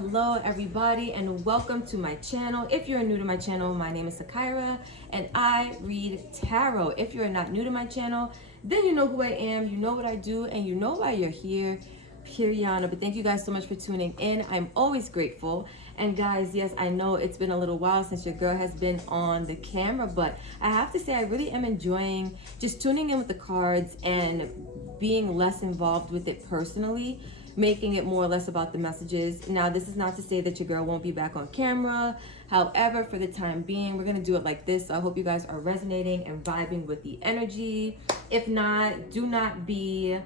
Hello, everybody, and welcome to my channel. If you're new to my channel, my name is Sakira, and I read tarot. If you're not new to my channel, then you know who I am, you know what I do, and you know why you're here, Periana. But thank you guys so much for tuning in. I'm always grateful. And guys, yes, I know it's been a little while since your girl has been on the camera, but I have to say I really am enjoying just tuning in with the cards and being less involved with it personally, making it more or less about the messages. Now, this is not to say that your girl won't be back on camera. However, for the time being, we're gonna do it like this. So I hope you guys are resonating and vibing with the energy. If not, do not be,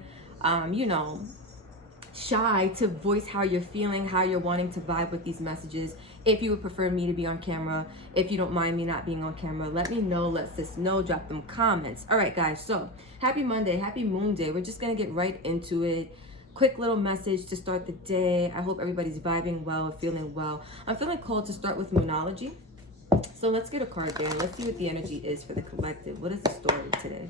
shy to voice how you're feeling, how you're wanting to vibe with these messages. If you would prefer me to be on camera, if you don't mind me not being on camera, let me know, let us know, drop them comments. All right, guys, so happy Monday, happy moon day. We're just gonna get right into it. Quick little message to start the day. I hope everybody's vibing well, feeling well. I'm feeling called to start with Moonology. So let's get a card there. Let's see what the energy is for the collective. What is the story today?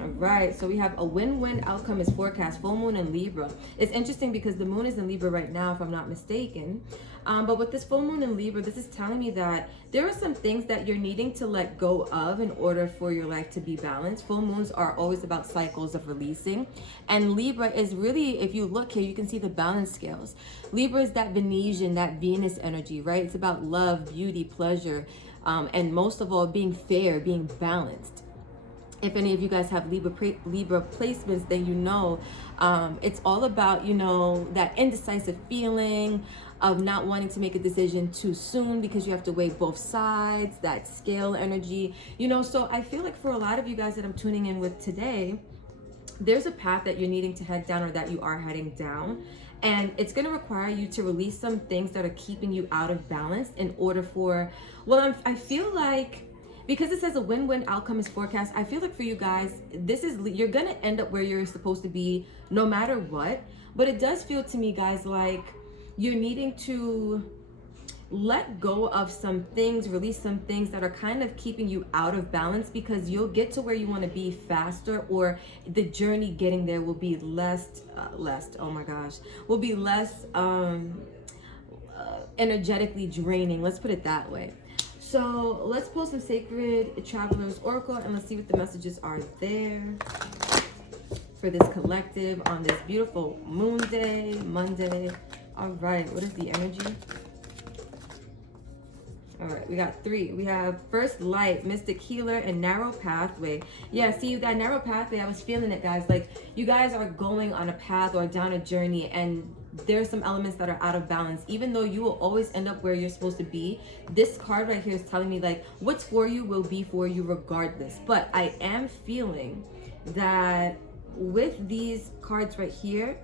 All right, so we have a win-win outcome is forecast, full moon in Libra. It's interesting because the moon is in Libra right now, if I'm not mistaken. But with this full moon in Libra, this is telling me that there are some things that you're needing to let go of in order for your life to be balanced. Full moons are always about cycles of releasing. And Libra is really, if you look here, you can see the balance scales. Libra is that Venusian, that Venus energy, right? It's about love, beauty, pleasure, and most of all, being fair, being balanced. If any of you guys have Libra placements, then you know it's all about, that indecisive feeling of not wanting to make a decision too soon because you have to weigh both sides, that scale energy, So I feel like for a lot of you guys that I'm tuning in with today, there's a path that you're needing to head down or that you are heading down. And it's going to require you to release some things that are keeping you out of balance in order for, I feel like, because it says a win-win outcome is forecast, I feel like for you guys, you're gonna end up where you're supposed to be no matter what. But it does feel to me, guys, like you're needing to let go of some things, release some things that are kind of keeping you out of balance, because you'll get to where you want to be faster, or the journey getting there will be less energetically draining. Let's put it that way. So let's pull some Sacred Travelers Oracle and let's see what the messages are there for this collective on this beautiful moon day, Monday. All right, what is the energy? All right, we got 3. We have First Light, Mystic Healer, and Narrow Pathway. Yeah, see, that narrow pathway, I was feeling it, guys. Like, you guys are going on a path or down a journey, and there's some elements that are out of balance. Even though you will always end up where you're supposed to be, this card right here is telling me, like, what's for you will be for you regardless. But I am feeling that with these cards right here,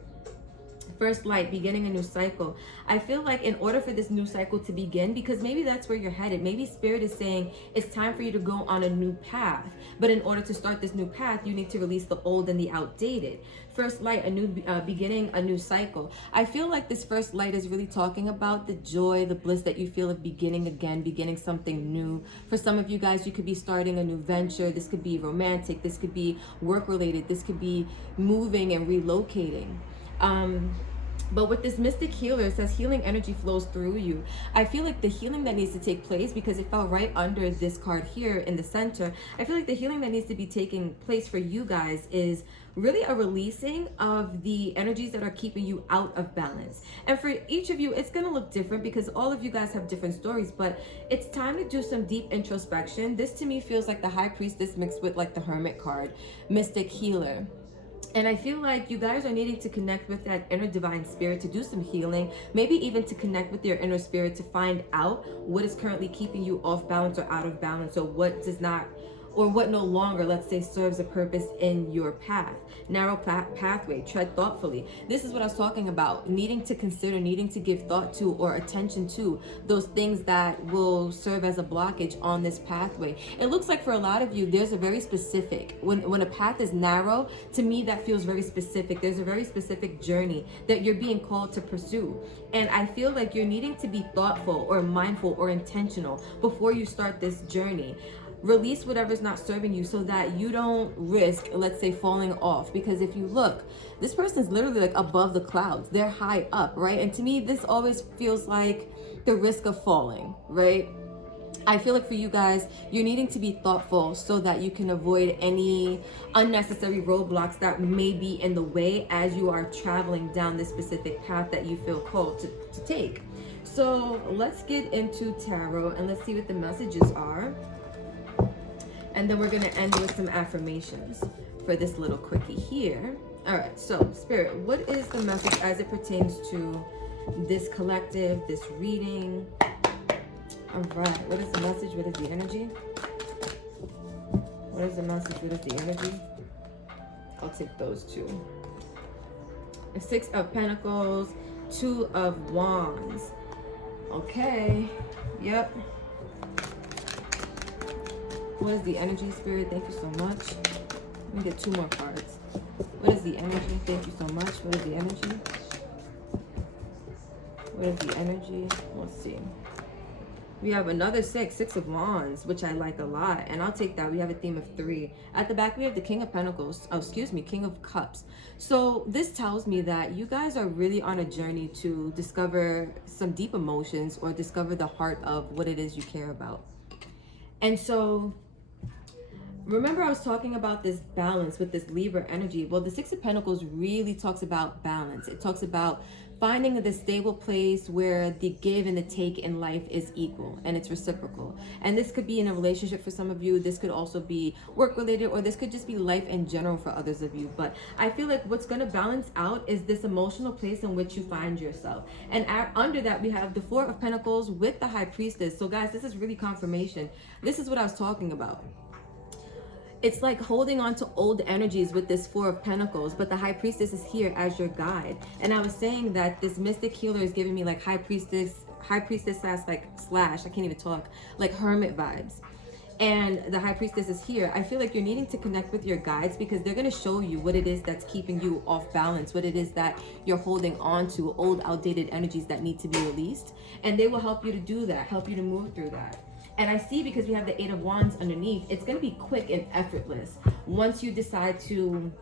First Light, beginning a new cycle. I feel like in order for this new cycle to begin, because maybe that's where you're headed, maybe Spirit is saying it's time for you to go on a new path. But in order to start this new path, you need to release the old and the outdated. First Light, a new beginning, a new cycle. I feel like this First Light is really talking about the joy, the bliss that you feel of beginning again, beginning something new. For some of you guys, you could be starting a new venture. This could be romantic. This could be work-related. This could be moving and relocating. But with this Mystic Healer, it says healing energy flows through you. I feel like the healing that needs to take place, because it fell right under this card here in the center, I feel like the healing that needs to be taking place for you guys is really a releasing of the energies that are keeping you out of balance. And for each of you, it's going to look different because all of you guys have different stories, but it's time to do some deep introspection. This to me feels like the High Priestess mixed with like the Hermit card, Mystic Healer. And I feel like you guys are needing to connect with that inner divine spirit to do some healing, maybe even to connect with your inner spirit to find out what is currently keeping you off balance or out of balance, or or what no longer, let's say, serves a purpose in your path. Narrow pathway, tread thoughtfully. This is what I was talking about, needing to consider, needing to give thought to or attention to those things that will serve as a blockage on this pathway. It looks like for a lot of you, there's a very specific, when a path is narrow, to me that feels very specific. There's a very specific journey that you're being called to pursue. And I feel like you're needing to be thoughtful or mindful or intentional before you start this journey. Release whatever's not serving you so that you don't risk, let's say, falling off. Because if you look, this person's literally like above the clouds. They're high up, right? And to me, this always feels like the risk of falling, right? I feel like for you guys, you're needing to be thoughtful so that you can avoid any unnecessary roadblocks that may be in the way as you are traveling down this specific path that you feel called to take. So let's get into tarot and let's see what the messages are. And then we're going to end with some affirmations for this little quickie here. All right, so Spirit, what is the message as it pertains to this collective, this reading? All right, what is the message? What is the energy? What is the message? What is the energy? I'll take those two. The 6 of Pentacles, 2 of Wands. Okay, yep. What is the energy, Spirit? Thank you so much. Let me get 2 more cards. What is the energy? Thank you so much. What is the energy? What is the energy? Let's see. We have another 6 of Wands, which I like a lot, and I'll take that. We have a theme of 3. At the back, we have the King of Pentacles, King of Cups. So this tells me that you guys are really on a journey to discover some deep emotions or discover the heart of what it is you care about. And so remember I was talking about this balance with this Libra energy. Well, the 6 of Pentacles really talks about balance. It talks about finding the stable place where the give and the take in life is equal and it's reciprocal. And this could be in a relationship for some of you. This could also be work related, or this could just be life in general for others of you. But I feel like what's going to balance out is this emotional place in which you find yourself. And under that, we have the 4 of Pentacles with the High Priestess. So guys, this is really confirmation. This is what I was talking about. It's like holding on to old energies with this 4 of Pentacles, but the High Priestess is here as your guide. And I was saying that this mystic healer is giving me like high priestess slash I can't even talk, like hermit vibes. And the High Priestess is here. I feel like you're needing to connect with your guides because they're going to show you what it is that's keeping you off balance, what it is that you're holding on to, old outdated energies that need to be released. And they will help you to do that, help you to move through that. And I see, because we have the 8 of Wands underneath, it's going to be quick and effortless. Once you decide to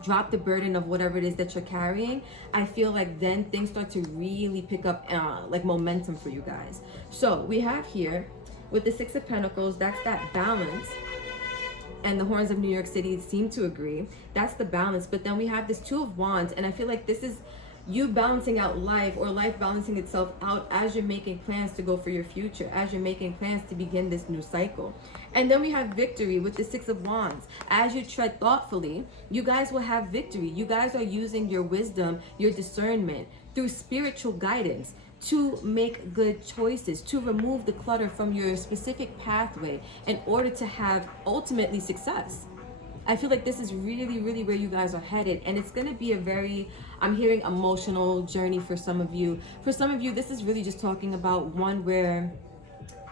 drop the burden of whatever it is that you're carrying, I feel like then things start to really pick up like momentum for you guys. So we have here with the 6 of Pentacles, that's that balance. And the Horns of New York City seem to agree. That's the balance. But then we have this 2 of Wands. And I feel like this is you balancing out life, or life balancing itself out as you're making plans to go for your future, as you're making plans to begin this new cycle. And then we have victory with the 6 of Wands. As you tread thoughtfully, you guys will have victory. You guys are using your wisdom, your discernment through spiritual guidance to make good choices, to remove the clutter from your specific pathway in order to have ultimately success. I feel like this is really, really where you guys are headed. And it's going to be a very, I'm hearing emotional journey for some of you. For some of you, this is really just talking about one where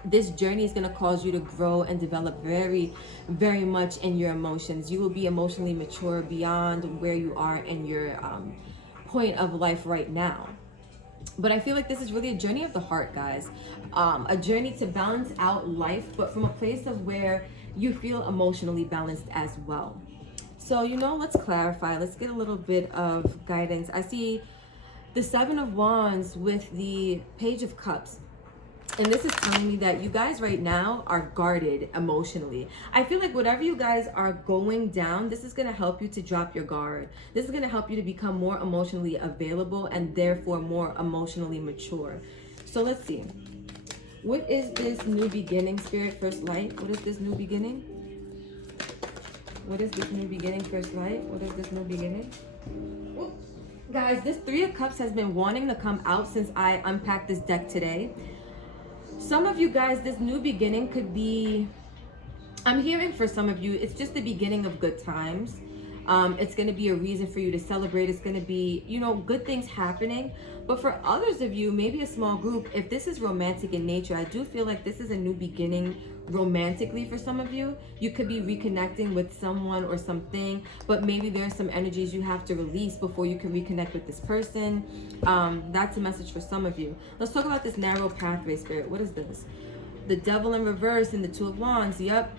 this journey is going to cause you to grow and develop very, very much in your emotions. You will be emotionally mature beyond where you are in your point of life right now. But I feel like this is really a journey of the heart, guys. A journey to balance out life, but from a place of where you feel emotionally balanced as well. So, let's clarify. Let's get a little bit of guidance. I see the 7 of Wands with the Page of Cups. And this is telling me that you guys right now are guarded emotionally. I feel like whatever you guys are going down, this is going to help you to drop your guard. This is going to help you to become more emotionally available and therefore more emotionally mature. So let's see. What is this new beginning, Spirit, First Light? What is this new beginning? What is this new beginning, First Light? What is this new beginning? Ooh. Guys, this 3 of Cups has been wanting to come out since I unpacked this deck today. Some of you guys, this new beginning could be I'm hearing for some of you, it's just the beginning of good times. It's going to be a reason for you to celebrate. It's going to be, you know, good things happening. But for others of you, maybe a small group, if this is romantic in nature, I do feel like this is a new beginning romantically for some of you. You could be reconnecting with someone or something, but maybe there's some energies you have to release before you can reconnect with this person. That's a message for some of you. Let's talk about this narrow pathway, Spirit. What is this? The Devil in reverse and the Two of Wands. Yep.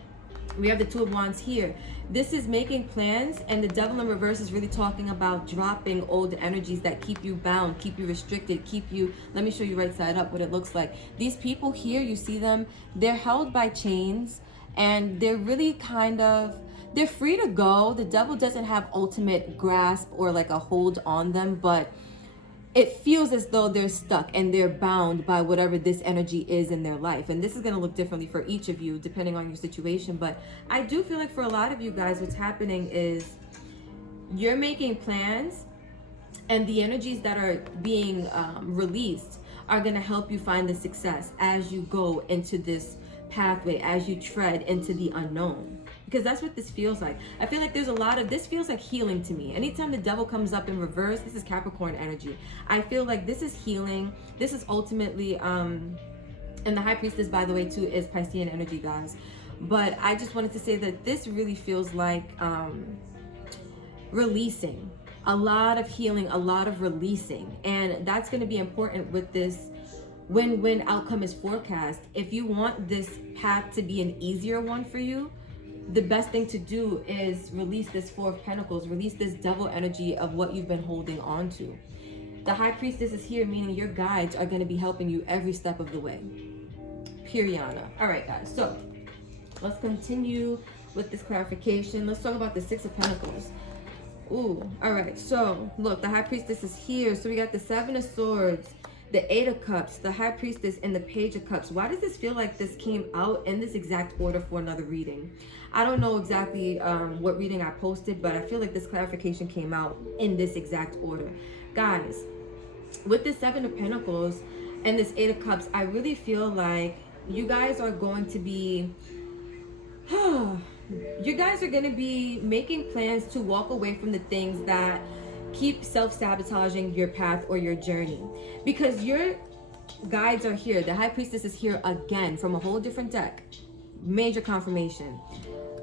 We have the Two of Wands here. This is making plans, and the Devil in reverse is really talking about dropping old energies that keep you bound, keep you restricted, keep you, let me show you right side up what it looks like. These people here, you see them, they're held by chains, and they're really kind of, they're free to go. The devil doesn't have ultimate grasp or like a hold on them, but it feels as though they're stuck and they're bound by whatever this energy is in their life. And this is going to look differently for each of you depending on your situation. But I do feel like for a lot of you guys, what's happening is you're making plans, and the energies that are being released are going to help you find the success as you go into this pathway, as you tread into the unknown. Because that's what this feels like. I feel like there's a lot of, this feels like healing to me. Anytime the devil comes up in reverse, this is Capricorn energy. I feel like this is healing. This is ultimately, and the High Priestess, by the way, too, is Piscean energy, guys. But I just wanted to say that this really feels like releasing. A lot of healing, a lot of releasing. And that's going to be important with this win-win outcome is forecast. If you want this path to be an easier one for you, the best thing to do is release this Four of Pentacles, release this devil energy of what you've been holding on to. The High Priestess is here, meaning your guides are going to be helping you every step of the way. Piriana. All right, guys. So let's continue with this clarification. Let's talk about the Six of Pentacles. Ooh, all right. So look, the High Priestess is here. So we got the Seven of Swords, the Eight of Cups, the High Priestess, and the Page of Cups. Why does this feel like this came out in this exact order for another reading? I don't know exactly what reading I posted, but I feel like this clarification came out in this exact order. Guys, with the Seven of Pentacles and this Eight of Cups, I really feel like you guys are going to be... you guys are going to be making plans to walk away from the things that keep self-sabotaging your path or your journey, because your guides are here. The High Priestess is here again from a whole different deck. Major confirmation.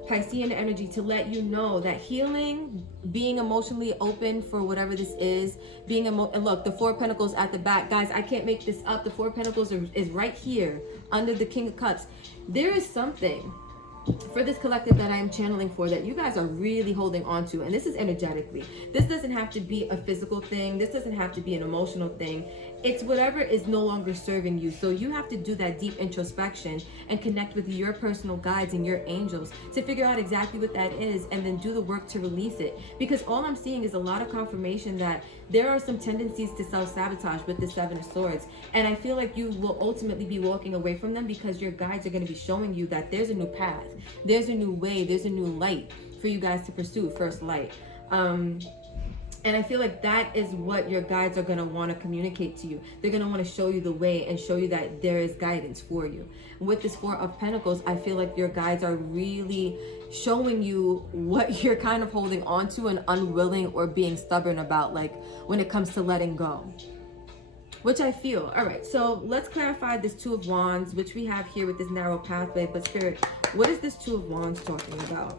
Piscean energy to let you know that healing, being emotionally open for whatever this is, being and look, the Four of Pentacles at the back. Guys, I can't make this up. The Four of Pentacles is right here under the King of Cups. There is something for this collective that I am channeling for that you guys are really holding on to, and this is energetically. This doesn't have to be a physical thing. This doesn't have to be an emotional thing. It's whatever is no longer serving you. So you have to do that deep introspection and connect with your personal guides and your angels to figure out exactly what that is, and then do the work to release it. Because all I'm seeing is a lot of confirmation that there are some tendencies to self-sabotage with the Seven of Swords, and I feel like you will ultimately be walking away from them because your guides are going to be showing you that there's a new path, there's a new way, there's a new light for you guys to pursue. First light. And I feel like that is what your guides are going to want to communicate to you. They're going to want to show you the way and show you that there is guidance for you. With this Four of Pentacles, I feel like your guides are really showing you what you're kind of holding on to and unwilling or being stubborn about, like when it comes to letting go, which I feel. All right, so let's clarify this Two of Wands, which we have here with this narrow pathway. But Spirit, what is this Two of Wands talking about?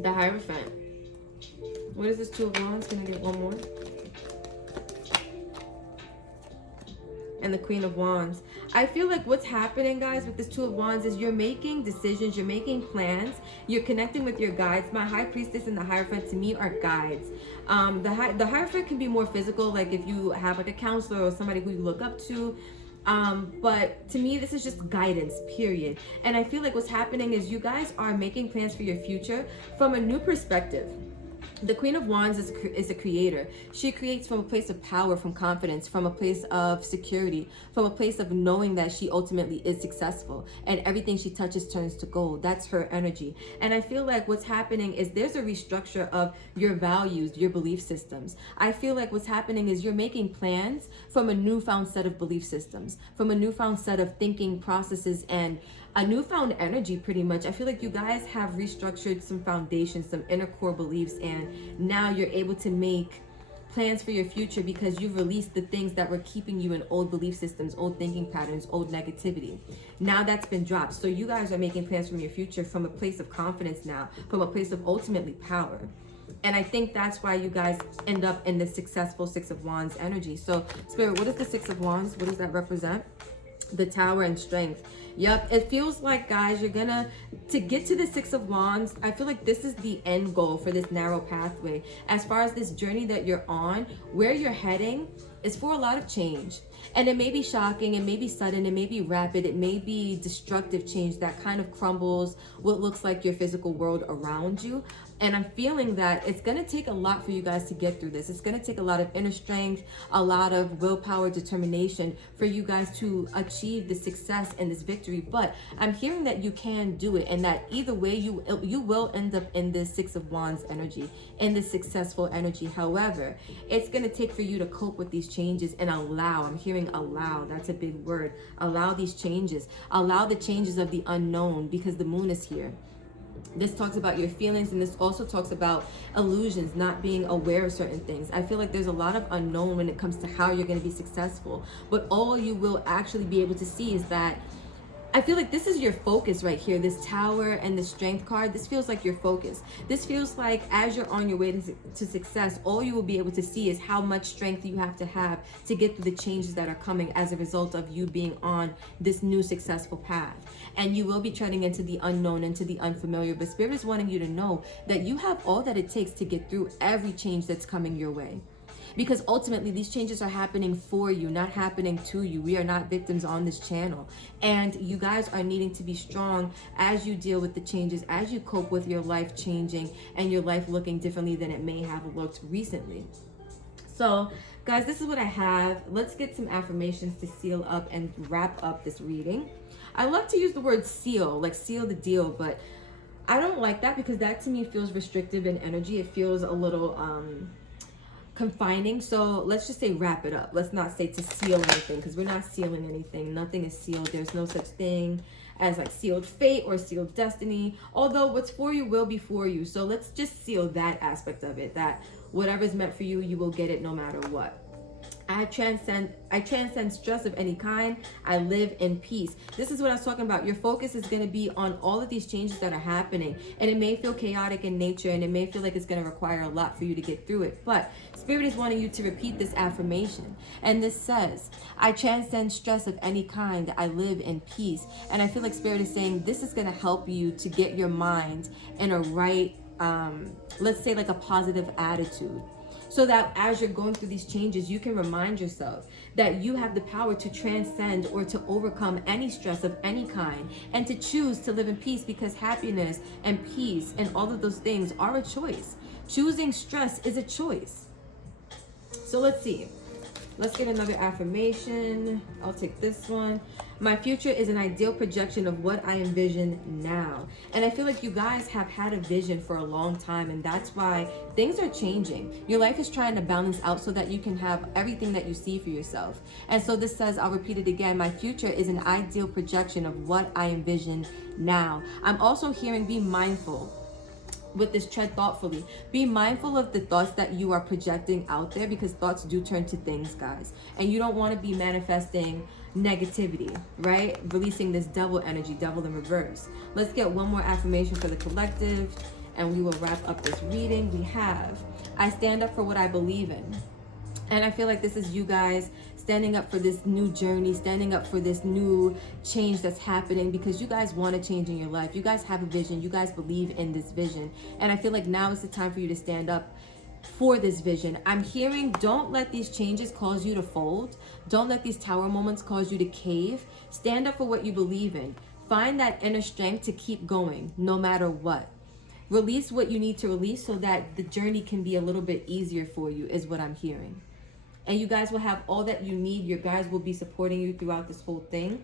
The Hierophant. What is this Two of Wands? Can I get one more? And the Queen of Wands. I feel like what's happening, guys, with this Two of Wands is you're making decisions, you're making plans, you're connecting with your guides. My High Priestess and the Hierophant to me are guides. The Hierophant can be more physical, like if you have like a counselor or somebody who you look up to. But to me, this is just guidance, period. And I feel like what's happening is you guys are making plans for your future from a new perspective. The Queen of Wands is a creator. She creates from a place of power, from confidence, from a place of security, from a place of knowing that she ultimately is successful and everything she touches turns to gold. That's her energy. And I feel like what's happening is there's a restructure of your values, your belief systems. I feel like what's happening is you're making plans from a newfound set of belief systems, from a newfound set of thinking processes and a newfound energy pretty much. I feel like you guys have restructured some foundations, some inner core beliefs, and now you're able to make plans for your future because you've released the things that were keeping you in old belief systems, old thinking patterns, old negativity. Now that's been dropped. So you guys are making plans from your future from a place of confidence now, from a place of ultimately power. And I think that's why you guys end up in this successful Six of Wands energy. So Spirit, what is the Six of Wands? What does that represent? The Tower and strength. Yep, it feels like, guys, you're gonna, to get to the Six of Wands, I feel like this is the end goal for this narrow pathway. As far as this journey that you're on, where you're heading is for a lot of change. And it may be shocking, it may be sudden, it may be rapid, it may be destructive change that kind of crumbles what looks like your physical world around you. And I'm feeling that it's going to take a lot for you guys to get through this. It's going to take a lot of inner strength, a lot of willpower, determination for you guys to achieve the success and this victory. But I'm hearing that you can do it, and that either way you will end up in this Six of Wands energy, in this successful energy. However, it's going to take for you to cope with these changes and allow. I'm hearing allow. That's a big word. Allow these changes. Allow the changes of the unknown, because the moon is here. This talks about your feelings, and this also talks about illusions, not being aware of certain things. I feel like there's a lot of unknown when it comes to how you're going to be successful, but all you will actually be able to see is that I feel like this is your focus right here. This Tower and the Strength card, this feels like your focus. This feels like as you're on your way to success, all you will be able to see is how much strength you have to get through the changes that are coming as a result of you being on this new successful path. And you will be treading into the unknown, into the unfamiliar. But Spirit is wanting you to know that you have all that it takes to get through every change that's coming your way. Because ultimately these changes are happening for you, not happening to you. We are not victims on this channel. And you guys are needing to be strong as you deal with the changes, as you cope with your life changing and your life looking differently than it may have looked recently. So guys, this is what I have. Let's get some affirmations to seal up and wrap up this reading. I love to use the word seal, like seal the deal, but I don't like that because that to me feels restrictive in energy. It feels a little confining. So let's just say wrap it up. Let's not say to seal anything, because we're not sealing anything. Nothing is sealed. There's no such thing as like sealed fate or sealed destiny, although what's for you will be for you. So let's just seal that aspect of it, that whatever's meant for you, you will get it no matter what. I transcend stress of any kind. I live in peace. This is what I was talking about. Your focus is going to be on all of these changes that are happening, and it may feel chaotic in nature, and it may feel like it's going to require a lot for you to get through it. But Spirit is wanting you to repeat this affirmation, and this says, I transcend stress of any kind. I live in peace. And I feel like Spirit is saying this is going to help you to get your mind in a right, let's say like a positive attitude. So that as you're going through these changes, you can remind yourself that you have the power to transcend or to overcome any stress of any kind, and to choose to live in peace, because happiness and peace and all of those things are a choice. Choosing stress is a choice. So let's see. Let's get another affirmation. I'll take this one. My future is an ideal projection of what I envision now. And I feel like you guys have had a vision for a long time, and that's why things are changing. Your life is trying to balance out so that you can have everything that you see for yourself. And so this says, I'll repeat it again, my future is an ideal projection of what I envision now. I'm also hearing be mindful. With this, tread thoughtfully. Be mindful of the thoughts that you are projecting out there, because thoughts do turn to things, guys. And you don't want to be manifesting negativity, right? Releasing this devil energy, devil in reverse. Let's get one more affirmation for the collective, and we will wrap up this reading. We have, I stand up for what I believe in. And I feel like this is you guys standing up for this new journey, standing up for this new change that's happening, because you guys want to change in your life. You guys have a vision. You guys believe in this vision. And I feel like now is the time for you to stand up for this vision. I'm hearing, don't let these changes cause you to fold. Don't let these tower moments cause you to cave. Stand up for what you believe in. Find that inner strength to keep going no matter what. Release what you need to release so that the journey can be a little bit easier for you, is what I'm hearing. And you guys will have all that you need. Your guys will be supporting you throughout this whole thing.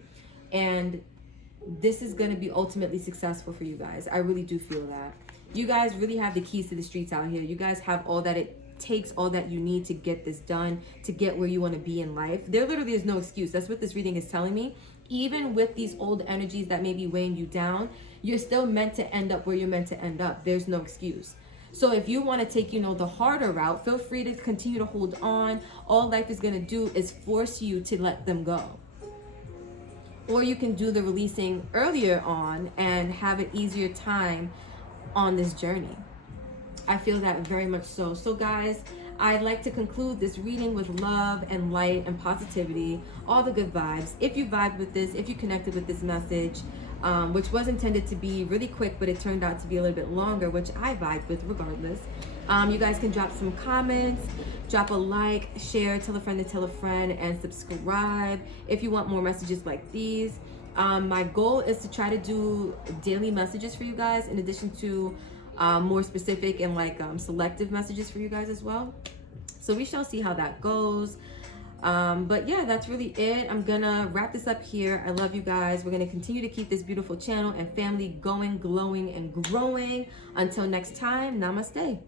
And this is going to be ultimately successful for you guys. I really do feel that. You guys really have the keys to the streets out here. You guys have all that it takes, all that you need to get this done, to get where you want to be in life. There literally is no excuse. That's what this reading is telling me. even with these old energies that may be weighing you down, you're still meant to end up where you're meant to end up. There's no excuse. So if you want to take, the harder route, feel free to continue to hold on. All life is going to do is force you to let them go. Or you can do the releasing earlier on and have an easier time on this journey. I feel that very much so. So guys, I'd like to conclude this reading with love and light and positivity, all the good vibes. If you vibed with this, if you connected with this message, which was intended to be really quick, but it turned out to be a little bit longer, which I vibed with regardless. You guys can drop some comments, drop a like, share, tell a friend to tell a friend, and subscribe if you want more messages like these. My goal is to try to do daily messages for you guys, in addition to more specific and selective messages for you guys as well. So we shall see how that goes. But yeah, that's really it. I'm gonna wrap this up here. I love you guys. We're gonna continue to keep this beautiful channel and family going, glowing, and growing. Until next time, namaste.